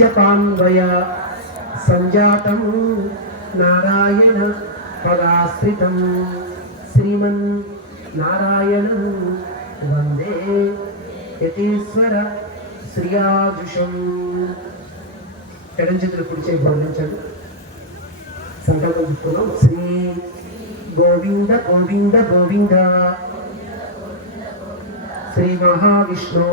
కాశ్యపాన్వయ సంజాతం నారాయణ పదాశ్రితం శ్రీమన్ నారాయణం వందే యతీశ్వర శ్రియాజుషం ఎడం చేతులు కుడి చేయి సంకల్పం చెప్పుకున్నాం శ్రీ గోవింద గోవింద గోవింద శ్రీ మహావిష్ణు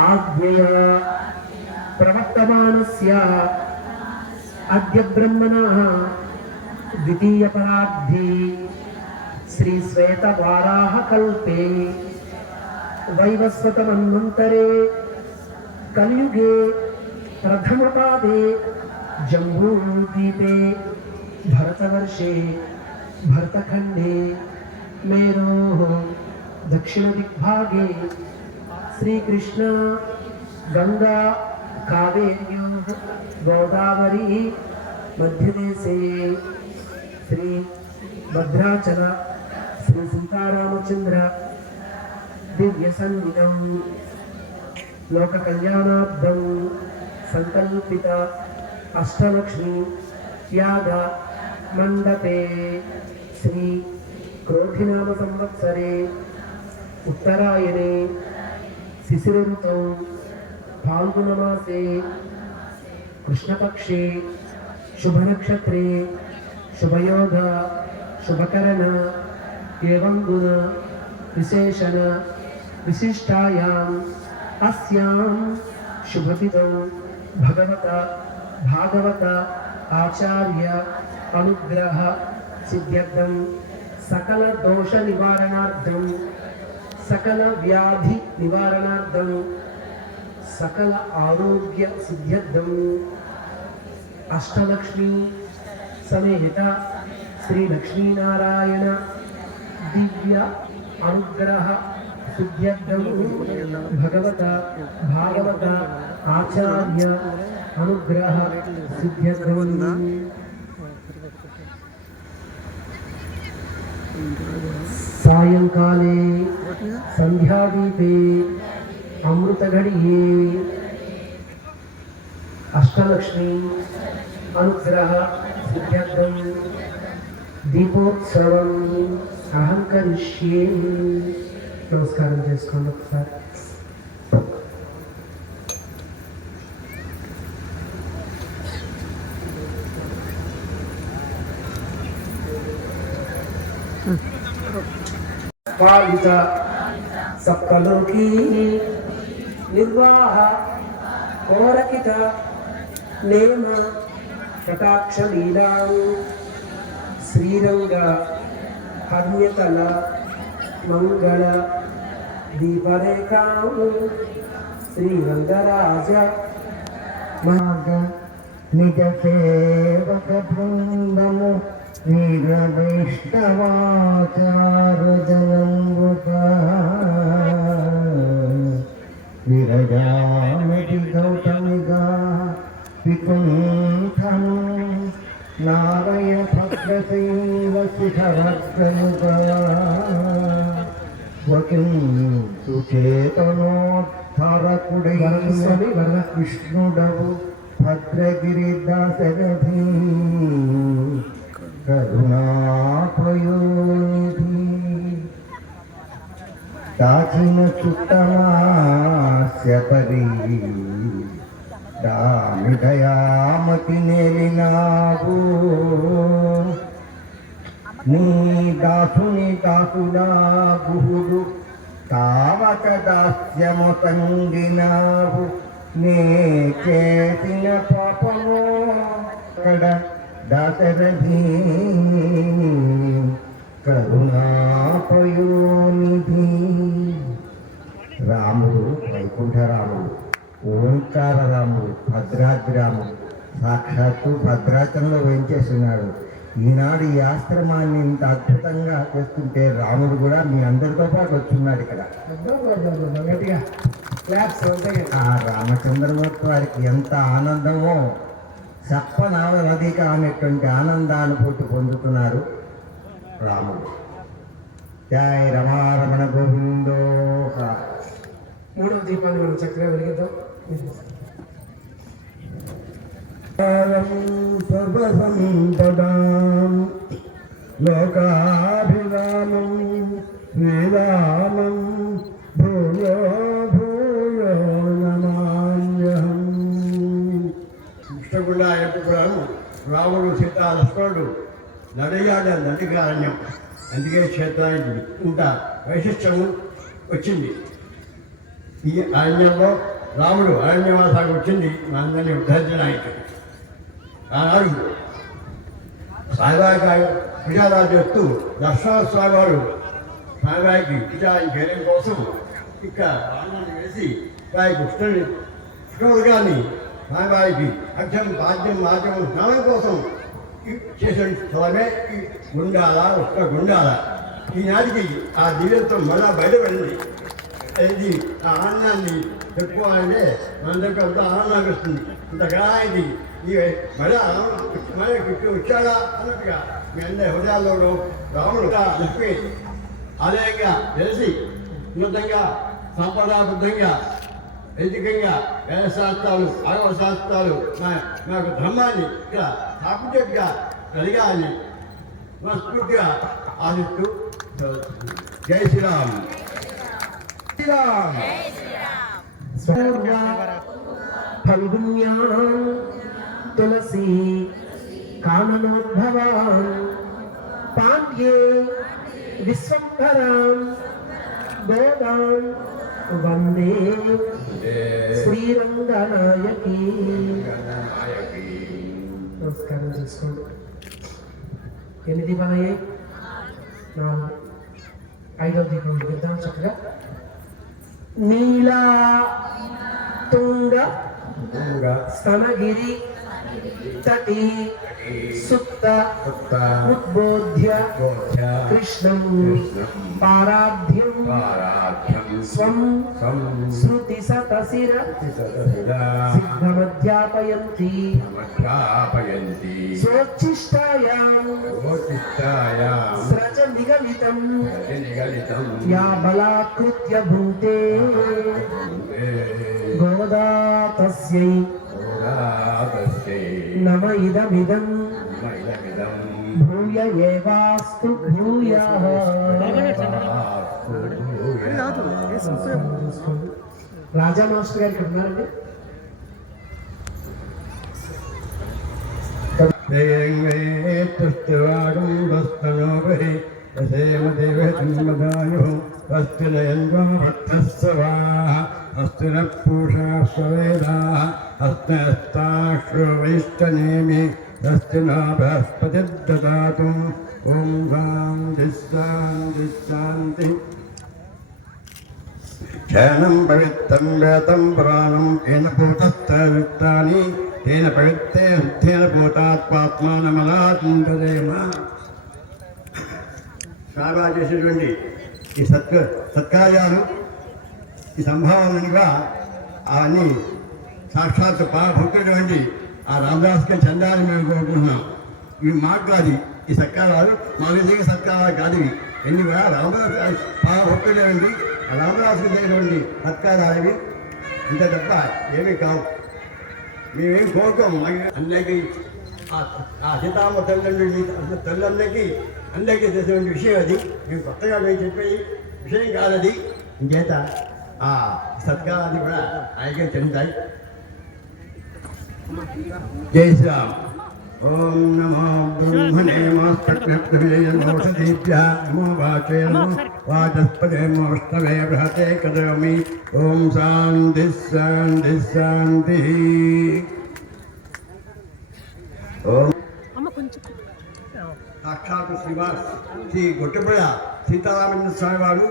ఆజ్ఞయ प्रवर्तमानस्य। अद्य ब्रह्मणः द्वितीयपराब्धि। श्रीश्वेतवाराहकल्पे वैवस्वतमन्वन्तरे। कलियुगे प्रथमपादे जम्बूदीपे भरतवर्षे भरतखण्डे। मेरोः दक्षिणदिग्भागे। श्रीकृष्ण गङ्गा కావేర్యో గోదావరి మధ్యదేశే శ్రీ భద్రాచల శ్రీ సీతారామచంద్ర దివ్య సన్నిధం లోక కళ్యాణార్థం సంకల్పిత అష్టలక్ష్మి యాగ మండపే శ్రీ క్రోధినామ సంవత్సరే ఉత్తరాయణే శిశిరంతో फाल्गुनमासे कृष्णपक्षे शुभनक्षत्रे शुभयोग शुभकरण एवं गुण विशेषण विशिष्टायाम् अस्यां शुभतिथौ भगवत भागवत आचार्य अनुग्रह सिद्ध्यर्थं सकल दोष సకల ఆరోగ్య సిద్ధ్యర్థం. అష్టలక్ష్మి సమేత శ్రీ లక్ష్మీనారాయణ దివ్య అనుగ్రహ సిద్ధ్యర్థము భగవత భాగవత ఆచార్య అనుగ్రహ సిద్ధ్యర్థం. సాయంకాలే సంధ్యాదీపే अनुग्रह सिद्ध्यर्थं सायङ्काले सन्ध्यादीपे अमृतघडिये अष्टलक्ष्मी अनुग्रह सिद्ध्यर्थं దీపోత్సవం అహం కరిష్యే నమస్కారం చేసుకోండి ఒకసారి పాలిత సప్తలోకీ నిర్వాహ కోరకిత నేమ కటాక్ష లీలాం శ్రీరంగ హర్యతల మంగళ దీపరేఖాం శ్రీరంగరాజ మార్గ నిజ సేవక బృందము వీర వైష్ణవాచారు జనంబుగా గౌతమిగా వికుంఠము నారయ భద్రశైవ శిఖరగ్రయుగా వకింతు చేతనోద్ధరకుడై స్వామి వరద విష్ణుడవు దాచిన చుట్టమాశపరి దామిదయామతి నేలినావు. నీ దాసుని దాసునా గుహుడు తావక దాస్యముతంగినావు. నే చేసిన పాపము కడ దాశరథి కరుణాపయోనిధి రాముడు వైకుంఠరాముడు ఓంకార రాముడు భద్రాద్రి రాముడు సాక్షాత్తు భద్రాచలంలో వేంచేస్తున్నాడు ఈనాడు ఈ ఆశ్రమాన్ని ఇంత అద్భుతంగా చేస్తుంటే రాముడు కూడా మీ అందరితో పాటు వచ్చున్నాడు ఇక్కడ. ఆ రామచంద్రమూర్తి వారికి ఎంత ఆనందమో. చెప్పనవధిక అనేటువంటి ఆనందానుభూతి పొందుతున్నారు రాముడు. జయ రమారమణ గోవిందో మూడవ దీపాన్ని మనం చక్కగా వెలిగిద్దాం. సర్వసంపదాం లోకాభిరామం శ్రీరామం భూయో భూయో నమామ్యహం. కృష్ణగుండ ఎప్పుడాను రాముడు సీత లక్ష్మణుడు నడయాడ అన్యం అందుకే క్షేత్రానికి ఇంత వైశిష్టము వచ్చింది. ఈ అరణ్యంలో రాముడు అరణ్యవాసానికి వచ్చింది మనందరినీ ఉద్ధరించడానికి ఆనాడు సాయిబాయి పిజారాజు చెప్తూ దర్శనోత్సవాలు వారు సాయిబాయికి పూజారం చేయడం కోసం ఇక్కడ ఆనందం వేసి సాయి కృష్ణుని కృష్ణుడు సాయిబాయికి అక్షం పాద్యం మాధ్యమం స్నానం కోసం చేసిన స్థలమే ఈ గుండాల ఒక్క గుండాల. ఈనాటికి ఆ దివ్యత్వం మళ్ళా బయటపడింది. ఇది ఆ ఆనందాన్ని చెప్పుకోవాలంటే దగ్గర అంత ఆనందం వస్తుంది ఇంతగా ఇది. ఈ మళ్ళా మళ్ళీ వచ్చాడా అన్నట్టుగా మీ అందరి హృదయాల్లో రాముడు చెప్పి ఆలయంగా తెలిసి ఉన్నతంగా సంప్రదాయబద్ధంగా నైతికంగా వేదశాస్త్రాలు ఆగమ శాస్త్రాలు నా- నాకు ధర్మాన్ని ఇక్కడ స్థాపించేట్టుగా కలిగాలని మనస్ఫూర్తిగా ఆశిస్తూ జై శ్రీరామ్. ఫల్గుణ్యాం తులసీ కాననోద్భవాన్ పాండ్యే విశ్వంభరాం గోదాం వందే శ్రీరంగనాయకి నమస్కారం చేసుకోండి. ఎన్ని దీపాలు అయ్యాయి నాలుగు. ఐదవ దీపం వెళ్దాం చక్కగా. నీలా తుంగ. స్తనగిరి. సుప్త ఉద్బోధ్య కృష్ణం పారాధ్యం స్వం శృతి సతశిర సిద్ధమధ్యాపయంతి స్వోచ్ఛిష్టాయాం స్రజ నిగలితం యా బలాకృత్య భూతే గోదా తస్యై నమ ఇదమిదం భూయ ఏవాస్తు భూయ రాజా మాస్టర్ గారు ఇక్కడ ఉన్నారండి అస్తి స్వేదా హస్తస్తాశ్రవైష్టనేమి అస్తి నా బృహస్పతి దదాతు ఓం శాంతి శాంతి శాంతి క్షణం పవిత్రం వేతం పురాణం ఏన భూతత్తాని తేన పవిత్రే అర్థేన భూతాత్మాత్మానమలాదేమ సారా చేసేటువంటి ఈ సత్క సత్కార్యాలు ఈ సంభావనగా అవన్నీ సాక్షాత్ పుట్టినటువంటి ఆ రామదాస్కి చెందాలని మేము కోరుకుంటున్నాం. ఇవి మాట్లాది ఈ సత్కారాలు మా విజయ సత్కారాలు కాదు ఇవి. ఎన్ని కూడా రామదాస్ పుట్టినటువంటి ఆ రామదాసుకి చేయటువంటి సత్కారాలు ఇవి. ఇంత తప్ప ఏమీ కావు. మేమేం కోరుకోము. అందరికీ ఆ- ఆ సీతామ తల్లి తల్లందరికీ అందరికీ తెలిసినటువంటి విషయం అది. మేము కొత్తగా మేము చెప్పే విషయం కాదది. ఇంకేత ఆ సత్కారాన్ని కూడా ఆయనకే చెందుతాయి జై శ్రీరామ్ ఓం నమో బ్రహ్మణే నమోషదీభ్య నమో వాచే నమో వాచస్పదే నమో విష్ణవే బృహతే కదమి ఓం శాంతి శాంతి శాంతి. ఓం సాక్షాత్ శ్రీవాస్ శ్రీ గొట్టపడ సీతారామచంద్ర స్వామి వారు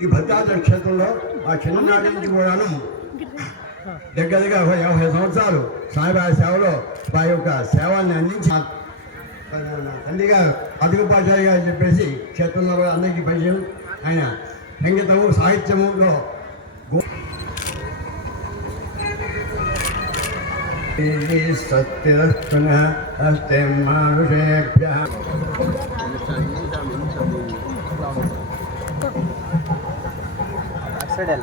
ఈ భద్రాచల క్షేత్రంలో ఆ చిన్ననాటి నుంచి కూడాను దగ్గరగా ఒక యాభై సంవత్సరాలు సాయిబాబా సేవలో వారి యొక్క సేవల్ని అందించి తండ్రి గారు అధికపాచార్య గారు చెప్పేసి క్షేత్రంలో కూడా అందరికీ పరిచయం. ఆయన సంగీతము సాహిత్యములో గో- సత్యరక్షణ మానుషేభ్య సైడ్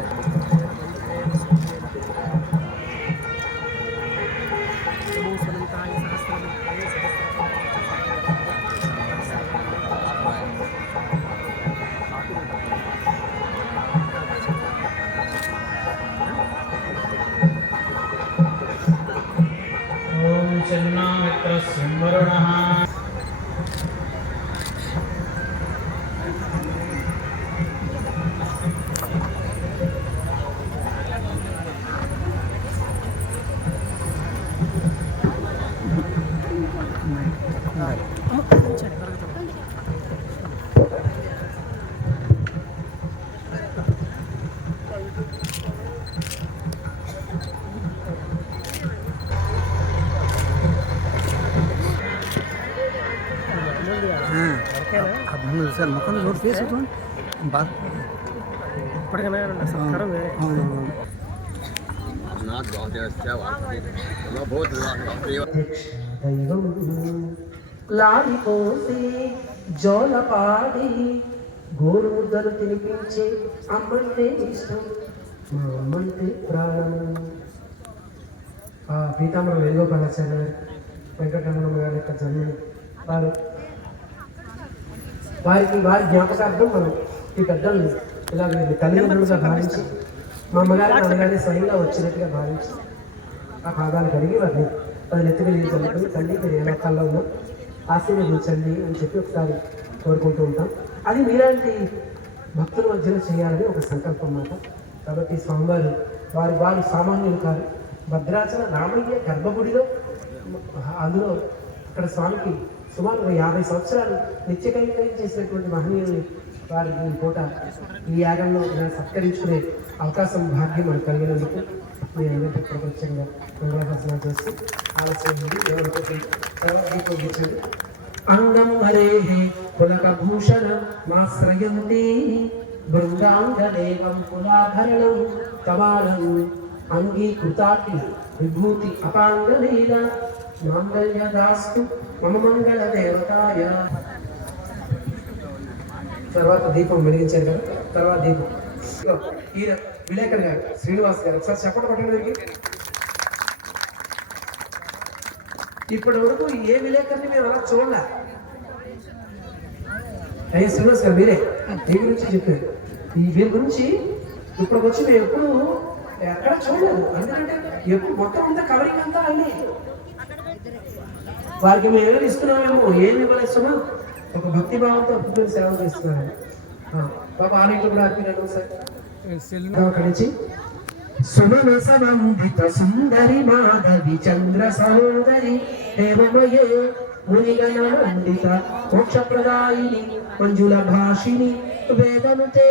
गुणः లాడిపోసి జోలపాడి గోరు ముద్దలు తినిపించి అమ్మంటే ఇష్టం మా అమ్మంటే ప్రాణం. ఆ పీతాంబరం వేణుగోపాలాచార్య గారు వెంకటరమణ గారి యొక్క జన్మని వారు వారికి వారి జ్ఞాపకార్థం మనం ఈ పెద్దల్ని ఇలా తల్లిదండ్రులుగా భావించి మా అమ్మగారి నాన్నగారి స్వయంగా వచ్చినట్టుగా భావించి ఆ పాదాలు కడిగి వారిని పది ఎత్తుకెళ్ళి చల్లుకొని తల్లి మీరు ఏ లోకాల్లో ఉన్నా ఆశీర్వదించండి అని చెప్పి ఒకసారి కోరుకుంటూ ఉంటాం. అది మీలాంటి భక్తుల మధ్యలో చేయాలని ఒక సంకల్పం మాట కాబట్టి స్వామివారు వారి వారు సామాన్యులు కాదు. భద్రాచల రామయ్య గర్భగుడిలో అందులో అక్కడ స్వామికి సుమారు యాభై సంవత్సరాలు నిత్య కైంకర్యం చేసినటువంటి మహనీయుని వారి పూట ఈ యాగంలో ఇలా సత్కరించుకునే అవకాశం భాగ్యం మనకు కలిగినందుకు నేను అందరికీ ప్రపంచంగా మంగళాశాసనం చేస్తూ ఆలస్యం ఉంది దేవుడికి తర్వాత దీపం ఇచ్చండి అంగం హరేహే పులకభూషణ మాశ్రయంతి బృందాంగదేవం కులాభరణం కమాలం అంగీకృతాగ్ని విభూతి అపాంగలీల మాంగళ్యదాస్తు మమ మంగళ దేవతాయ తర్వాత దీపం వెలిగించారు కదా? తర్వాత దీపం. ఈ ఈయన విలేకర్ గారు శ్రీనివాస్ గారు. ఒకసారి చెప్పండి పట్టండి వీరికి. ఇప్పటి వరకు ఏ విలేకరిని మేము అలా చూడలే. అయ్యా శ్రీనివాస్ గారు మీరే. మీ గురించి చెప్పారు. ఈ వీరి గురించి ఇప్పటికొచ్చి మేము ఎప్పుడు ఎక్కడ చూడలేదు. ఎందుకంటే ఎప్పుడు మొత్తం అంతా కవరింగ్ అంతా ఆయనే వారికి మేము ఏమైనా ఇస్తున్నామేమో ఏమి ఇవ్వలేస్తున్నా. ఒక భక్తి భావంతో అద్భుతమైన సేవ చేస్తున్నాము పాప ఆలయంలో కూడా అర్పినాను సార్. అక్కడి నుంచి. సుమన సమందిత సుందరి మాధవి చంద్ర సహోదరి హేమమయే మునిగణ మండిత మోక్ష ప్రదాయిని మంజుల భాషిని వేదనుతే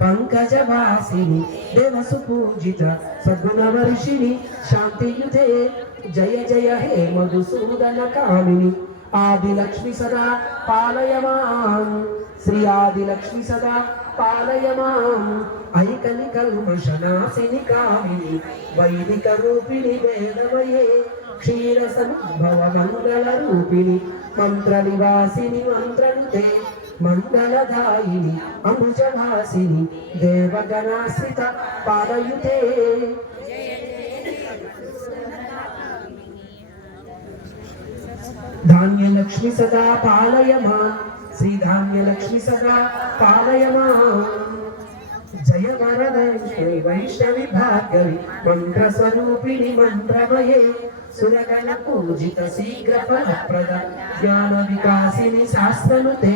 పంకజ వాసిని దేవసు పూజిత సద్గుణ వర్షిణి శాంతియుతే జయ జయ హే మధుసూదన కామిని. ఆదిలక్ష్మి సదా పాలయమాం శ్రీ ఆదిలక్ష్మి సదా పాలయమాం. ఐకని కల్మషనాశిని కామిని వైదిక రూపిణి వేదమయే క్షీర సంభవ మంగళ రూపిణి మంత్ర నివాసిని మంత్రనుతే. మంగళదాయిని అముజవాసిని దేవగణాశ్రిత పారయుతే ధాన్యలక్ష్మి సదా పాలయమా శ్రీ ధాన్యలక్ష్మి సదా పాలయమా. జయ వరద వైష్ణవి భాగవి మంత్ర స్వరూపిణి మంత్రమయే సురగణ పూజిత శీఘ్ర ఫలప్రద జ్ఞాన వికాసిని శాస్త్రనుతే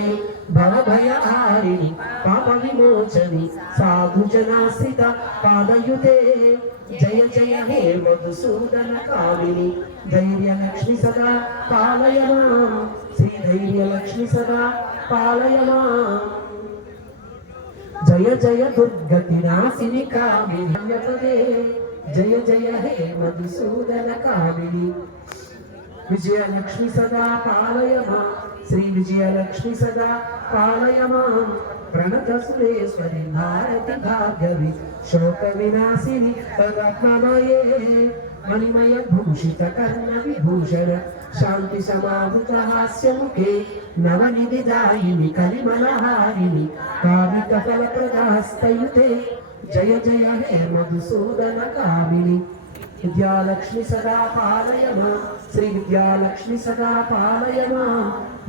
భవభయహారిణి పాప విమోచని సాధు జనాశ్రిత పాదయుతే జయ జయ హే మధుసూదన కామిని ధైర్య లక్ష్మి సదా పాలయమా శ్రీ ధైర్య లక్ష్మి సదా పాలయమా జయ జయ దుర్గతి నాశిని కామిని జయ జయ హే మధుసూదన కామిని విజయలక్ష్మి సదా పాలయమా శ్రీ విజయలక్ష్మి సదా పాలయమా ప్రణత సురేశ్వరి భారతి భార్గవి శోక వినాశిని రత్నమయే మణిమయ భూషిత కర్ణ విభూషణ శాంతి సమావృత హాస్యముఖే నవనిధిదాయిని కలిమలహారిణి కామిక ఫల ప్రదాస్తయుతే జయ జయ హే మధుసూదన కామిని. విద్యాలక్ష్మి సదా పాలయమా? శ్రీ విద్యాలక్ష్మి సదా పాలయమా?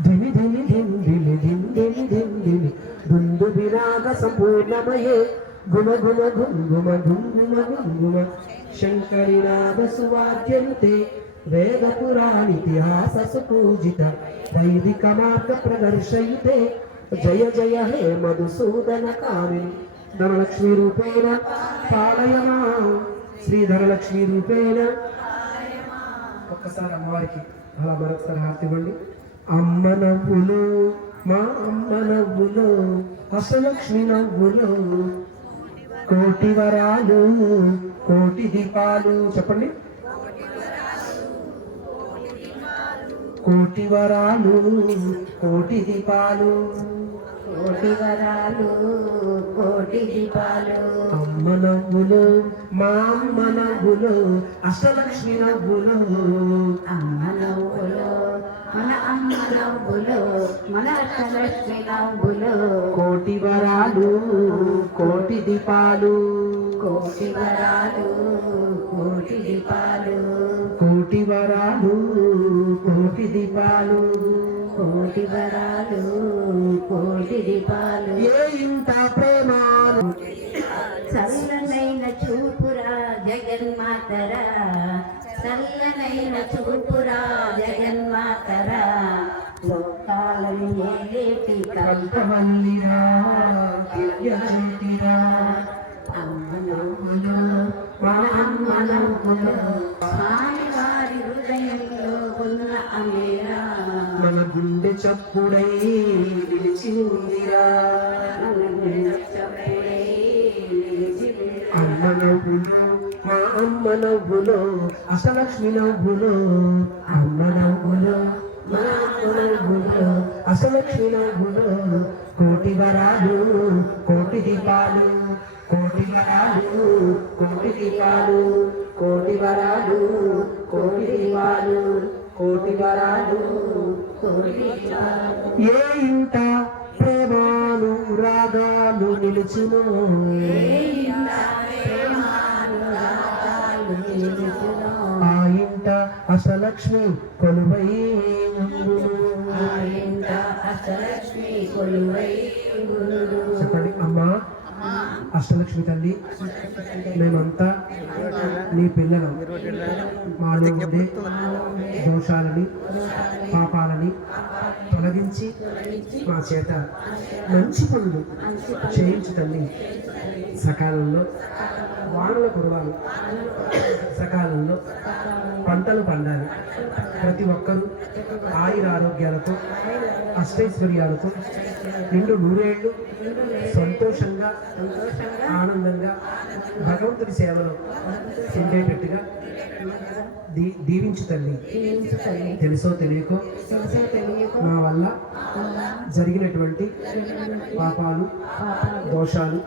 ధిమి ధిమి ధిం ధిమి ధిందిమి ధిం దుందు విరాగ సంపూర్ణమయే. గుమ గుమ గుమ గుమ గుం గుమ గుమ. శంకరి నాద సువాద్యనుతే వేద పురాణితిహాస సుపూజిత వైదిక మార్గ ప్రదర్శయితే. జయ జయ హే మధుసూదన కామిని ధనలక్ష్మి రూపేణ పాలయమా. శ్రీధరలక్ష్మి రూపేణ ఒక్కసారి అమ్మవారికి అలా మరొకసారి హారతి ఇవ్వండి. అమ్మ నవ్వులు మా అమ్మ నవ్వులు అష్టలక్ష్మి నవ్వులు కోటి వరాలు కోటి దీపాలు చెప్పండి. కోటి వరాలు కోటి దీపాలు. కోటి వరాలు కోటి దీపాలు. అమ్మ నవ్వులు మా అమ్మ నవ్వులు అష్టలక్ష్మి నవ్వులు. అమ్మ నవ్వులు మన అమ్మ నవ్వులు మన అష్టలక్ష్మి నవ్వులు. కోటి వరాలు కోటి దీపాలు. కోటి వరాలు కోటి దీపాలు. కోటి వరాలు దీపాలు కోటి వరాలు కోటి దీపాలు ఏ ఇంత ప్రేమాలు చల్లనైన చూపురా జగన్మాతరా చల్లనైన చూపురా జగన్మాతరా. లోకాలను కల్ప కల్పవల్లిరా దివ్యజ్యోతిరా. అమ్మ నవ్వులు మన అమ్మ నవ్వులు స్వామి హృదయంలో ఉన్న అమేరా మన గుండె చప్పుడై నిలిచిందిరా. అమ్మ నవ్వులో మా అమ్మ నవ్వులు అష్టలక్ష్మి నవ్వులు అమ్మ నవ్వులో మా అమ్మ నవ్వులు అష్టలక్ష్మి నవ్వులు కోటి వరాలు కోటి దీపాలు కోటి వరాలు కోటి దీపాలు కోటి వరాలు కోటి కోటి వరాలు ఏ ఇంట ప్రేమాను రాగాలు నిలుచును? ఆ ఇంట అష్టలక్ష్మి కొలువై చెప్పండి అమ్మా అష్టలక్ష్మి తల్లి. మేమంతా నీ పిల్లలు మాలో ఉండే దోషాలని పాపాలని తొలగించి మా చేత మంచి పనులు చేయించు తల్లి. సకాలంలో వానలు కురవాలి సకాలంలో పంటలు పండాలి. ప్రతి ఒక్కరూ ఆయుర ఆరోగ్యాలతో అష్టైశ్వర్యాలతో నిండు నూరేళ్ళు సంతోషంగా ఆనందంగా భగవంతుడి సేవలో ఉండేటట్టుగా దీ దీవించు తల్లి. తెలుసో తెలియకో? మా వల్ల జరిగినటువంటి పాపాలు దోషాలు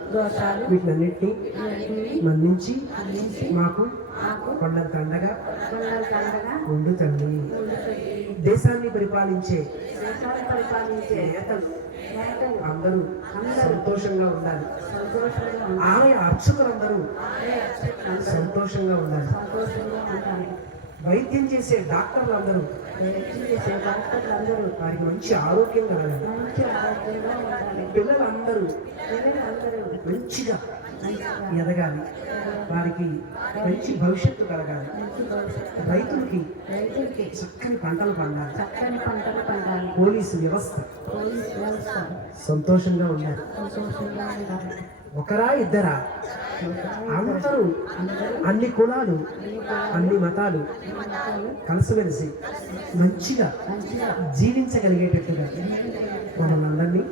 వీటినన్నిటినీ మన్నించి మాకు కొండంత అండగా ఉండు తల్లి. దేశాన్ని పరిపాలించే నేతలు. అందరూ సంతోషంగా ఉండాలి. ఆలయ అర్చకులందరూ సంతోషంగా ఉండాలి. వైద్యం చేసే డాక్టర్లు అందరూ వారికి మంచి ఆరోగ్యం కలగాలి. పిల్లలందరూ మంచిగా ఎదగాలి. వారికి మంచి భవిష్యత్తు కలగాలి. రైతులకి చక్కని పంటలు పండాలి. చక్కని పంటలు పండాలి. పోలీసు వ్యవస్థ. సంతోషంగా ఉండాలి. సంతోషంగా ఉండాలి. ఒకరా ఇద్దరా? అందరూ అన్ని కులాలు అన్ని మతాలు కలిసిమెలిసి మంచిగా జీవించగలిగేటట్టుగా మమ్మల్ని అందరినీ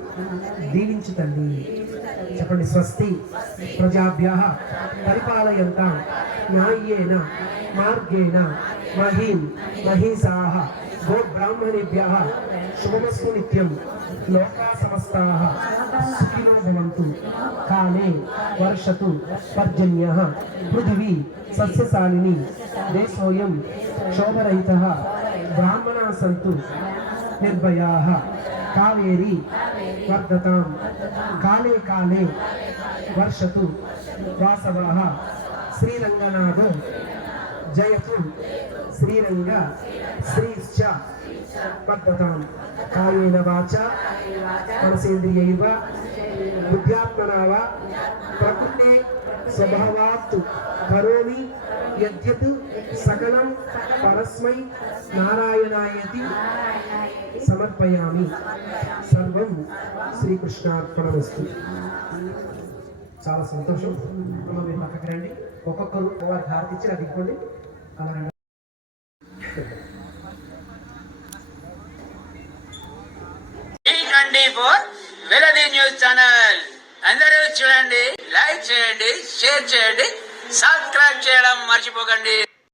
దీవించు తల్లి. చెప్పండి స్వస్తి. ప్రజాభ్య పరిపాలయంత న్యాయేన మార్గేణ మహీం మహీసా గోబ్రాహ్మణేభ్య శుభమస్సు నిత్యం. లోకా సమస్తా సుఖినో భవంతు. కాలే వర్షతు పర్జన్య పృథివీ సస్యశాలిని దేశోయం శోభరహిత బ్రాహ్మణా సంతు నిర్భయా. కావేరీ వర్ధతాం కాలే కాలే వర్షతు వాసవ శ్రీరంగనాథో జయతు శ్రీరంగ శ్రీశ్చ పద్ధతాం. కాయేన వాచ మనసేంద్రియైవ బుద్ధ్యాత్మనా వా ప్రకృతే స్వభావాత్ కరోమి యద్యత్ సకలం పరస్మై నారాయణాయతి సమర్పయామి. సర్వం శ్రీకృష్ణార్పణమస్తు. చాలా సంతోషం. అమ్మ మీరు పక్కకి రండి. ఒక్కొక్కరు వారికి హారతి ఇచ్చి నాకు ఇవ్వండి. అలా వెలది న్యూస్ ఛానల్. అందరూ చూడండి లైక్ చేయండి షేర్ చేయండి సబ్స్క్రైబ్ చేయడం మర్చిపోకండి.